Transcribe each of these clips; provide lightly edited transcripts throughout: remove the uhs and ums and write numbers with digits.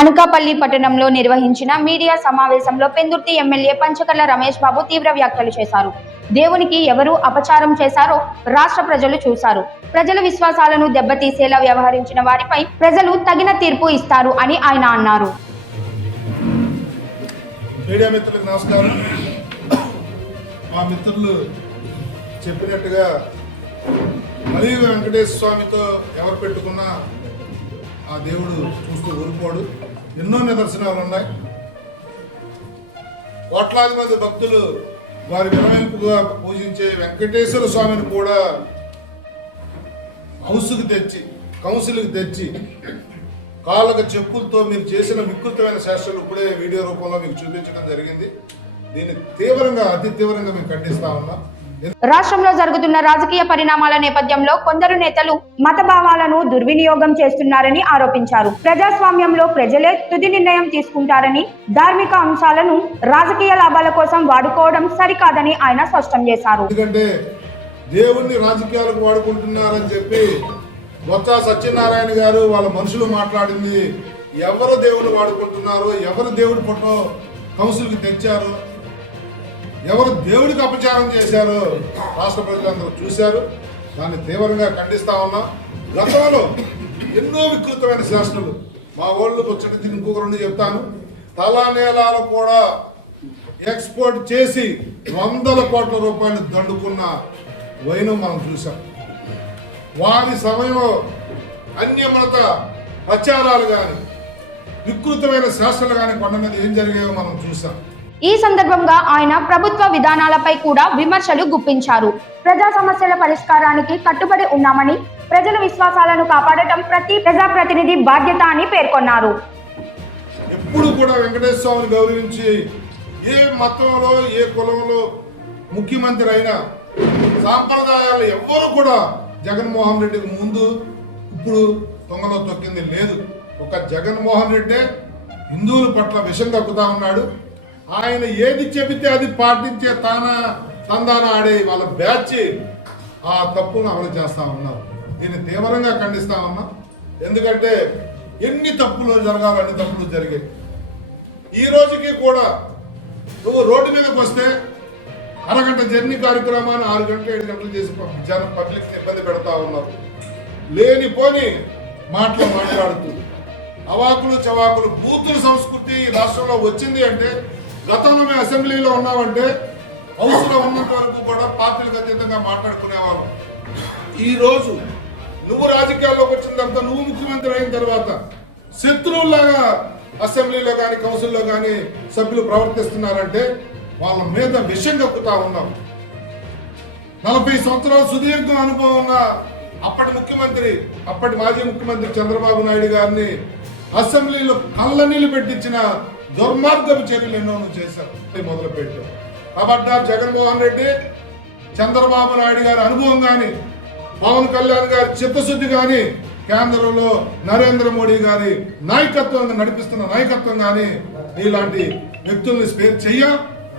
అనకాపల్లి పట్టణంలో నిర్వహించిన మీడియా సమావేశంలో పెందుర్తి ఎమ్మెల్యే పంచకర్ల రమేష్ బాబు తీవ్ర వ్యాఖ్యలు చేశారు. దేవునికి ఎవరు అపచారం చేశారో రాష్ట్ర ప్రజలు చూశారు. ప్రజల విశ్వాసాలను దెబ్బతీసేలా వ్యవహరించిన వారిపై ప్రజలు తగిన తీర్పు ఇస్తారు అని ఆయన అన్నారు. మీడియా మిత్రులకు నమస్కారం. మా మిత్రులు చెప్పినట్టుగా మరీ వెంకటేశ్వర స్వామితో ఎవరు పెట్టుకున్నా ఆ దేవుడు చూస్తూ ఊరుకోడు. ఎన్నో నిదర్శనాలు ఉన్నాయి. కోట్లాది మంది భక్తులు వారి వినవెంపుగా పూజించే వెంకటేశ్వర స్వామిని కూడా కౌన్సిల్కి తెచ్చి కాళ్ళకు చెప్పులతో మీరు చేసిన వికృతమైన శాస్త్రాలు ఇప్పుడే వీడియో రూపంలో మీకు చూపించడం జరిగింది. దీన్ని అతి తీవ్రంగా మేము ఖండిస్తా ఉన్నాం. రాష్ట్రంలో జరుగుతున్న రాజకీయ పరిణామాల నేపథ్యంలో కొందరు నేతలు మత భావాలను దుర్వినియోగం చేస్తున్నారని ఆరోపించారు. ప్రజాస్వామ్యంలో ప్రజలే తుది నిర్ణయం తీసుకుంటారని, ధార్మిక అంశాలను రాజకీయ లాభాల కోసం వాడుకోవడం సరికాదని ఆయన స్పష్టం చేశారు. ఎందుకంటే దేవుణ్ణి రాజకీయాలకు వాడుకుంటున్నారని చెప్పి బొత్స సత్యనారాయణ గారు వాళ్ళ మనుషులు మాట్లాడింది ఎవరు దేవుని వాడుకుంటున్నారో, ఎవరు దేవుడి ఫోటో కౌన్సిల్కి తెచ్చారో, ఎవరు దేవుడికి అపచారం చేశారో రాష్ట్ర ప్రజలందరూ చూశారు. దాన్ని తీవ్రంగా ఖండిస్తా ఉన్నాం. గతంలో ఎన్నో వికృతమైన శాసనాలు మా వాళ్ళు వచ్చి ఇంకొక రెండు చెప్తాను. తలానేలాలు కూడా ఎక్స్పోర్ట్ చేసి 100 కోట్ల రూపాయలు దండుకున్న వైనం మనం చూసాం. వారి సమయంలో అన్యమత ప్రచారాలు కానీ వికృతమైన శాస్త్రాలు కానీ కొండ మీద ఏం జరిగాయో మనం చూసాం. ఈ సందర్భంగా ఆయన ప్రభుత్వ విధానాలపై కూడా విమర్శలు గుప్పించారు. ప్రజా సమస్యల పరిష్కారానికి కట్టుబడి ఉన్నామని, ప్రజల విశ్వాసాలను కాపాడటం ప్రతి ప్రజాప్రతినిధి బాధ్యత అని పేర్కొన్నారు. ఎప్పుడు కూడా వెంకటేశ్వర స్వామిని గౌరవించి ఏ మతంలో ఏ కులంలో ముఖ్యమంత్రి అయినా సాంప్రదాయాలు ఎవ్వరూ కూడా జగన్మోహన్ రెడ్డికి ముందు ఇప్పుడు తొంగలో తొక్కింది లేదు. ఒక జగన్మోహన్ రెడ్డే హిందువుల పట్ల విషం కక్కుతా ఉన్నాడు. ఆయన ఏది చెబితే అది పాటించే తందాన ఆడే వాళ్ళ బ్యాచ్ ఆ తప్పును అమలు చేస్తా ఉన్నారు. దీన్ని తీవ్రంగా ఖండిస్తా ఉన్నాం. ఎందుకంటే ఎన్ని తప్పులు జరగాలో అన్ని తప్పులు జరిగాయి. ఈ రోజుకి కూడా నువ్వు రోడ్డు మీదకి వస్తే అరగంట జర్నీ కార్యక్రమాన్ని 6 గంటలు 7 గంటలు చేసి జనం పబ్లిక్ ఇబ్బంది పెడతా ఉన్నారు. లేనిపోని మాటలు మాట్లాడుతూ అవాకులు చవాకులు బూతుల సంస్కృతి రాష్ట్రంలో వచ్చింది అంటే, గతంలో మేము అసెంబ్లీలో ఉన్నామంటే హౌస్లో ఉన్నంత వరకు కూడా పార్టీలకు అతీతంగా మాట్లాడుకునేవాళ్ళం. ఈ రోజు నువ్వు రాజకీయాల్లోకి వచ్చిన తర్వాత, నువ్వు ముఖ్యమంత్రి అయిన తర్వాత శత్రువులాగా అసెంబ్లీలో కానీ కౌన్సిల్లో కానీ సభ్యులు ప్రవర్తిస్తున్నారంటే వాళ్ళ మీద విషం కక్కుతా ఉన్నాం. 40 సంవత్సరాల సుదీర్ఘ అనుభవం ఉన్న అప్పటి మాజీ ముఖ్యమంత్రి చంద్రబాబు నాయుడు గారిని అసెంబ్లీలో కళ్ళనీళ్లు పెట్టించిన దుర్మార్గపు చర్యలు ఎన్నో చేశారు. మొదలుపెట్టారు కాబట్టి జగన్మోహన్ రెడ్డి, చంద్రబాబు నాయుడు గారి అనుభవం కానీ, పవన్ కళ్యాణ్ గారి చిత్తశుద్ధి కానీ, కేంద్రంలో నరేంద్ర మోడీ గారి నాయకత్వం నడిపిస్తున్న నాయకత్వం కానీ ఇలాంటి వ్యక్తుల్ని స్పేర్ చెయ్య.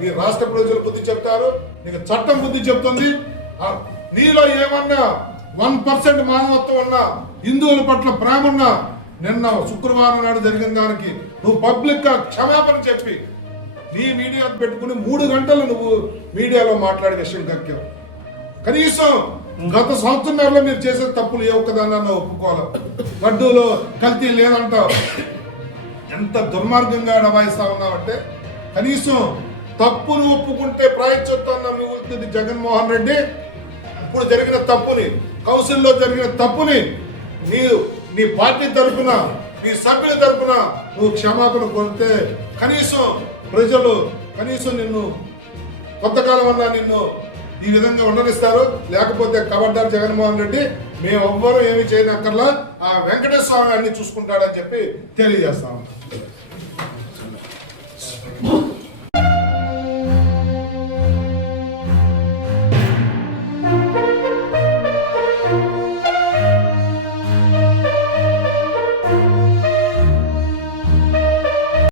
ఈ రాష్ట్ర ప్రజలు బుద్ధి చెప్తారు, నీకు చట్టం బుద్ధి చెప్తుంది. నీలో ఏమన్నా 1% మానవత్వం ఉన్నా, హిందువుల పట్ల ప్రేమ ఉన్నా, నిన్న శుక్రవారం నాడు జరిగిన దానికి నువ్వు పబ్లిక్ గా క్షమాపణ చెప్పి నీ మీడియా పెట్టుకుని 3 గంటలు నువ్వు మీడియాలో మాట్లాడే విషయం కక్కావు. కనీసం గత సంవత్సరంలో మీరు చేసే తప్పులు ఏ ఒక్కదాన్ని ఒప్పుకోవాలి. గడ్డూలో కల్తీ లేదంటావు. ఎంత దుర్మార్గంగా డబాయిస్తా ఉన్నావంటే, కనీసం తప్పును ఒప్పుకుంటే ప్రాయశ్చిత్తాన్ని మిగులుతుంది జగన్మోహన్ రెడ్డి. ఇప్పుడు జరిగిన తప్పుని, కౌన్సిల్లో జరిగిన తప్పుని నీ పార్టీ తరఫున, నీ సభ్యుల తరఫున నువ్వు క్షమాపణ కోరితే కనీసం ప్రజలు నిన్ను కొంతకాలం అన్నా నిన్ను ఈ విధంగా ఉండనిస్తారు. లేకపోతే కబడ్డారు జగన్మోహన్ రెడ్డి, మేమెవ్వరూ ఏమి చేయనక్కర్లా, ఆ వెంకటేశ్వర స్వామి అన్ని చూసుకుంటాడని చెప్పి తెలియజేస్తాము.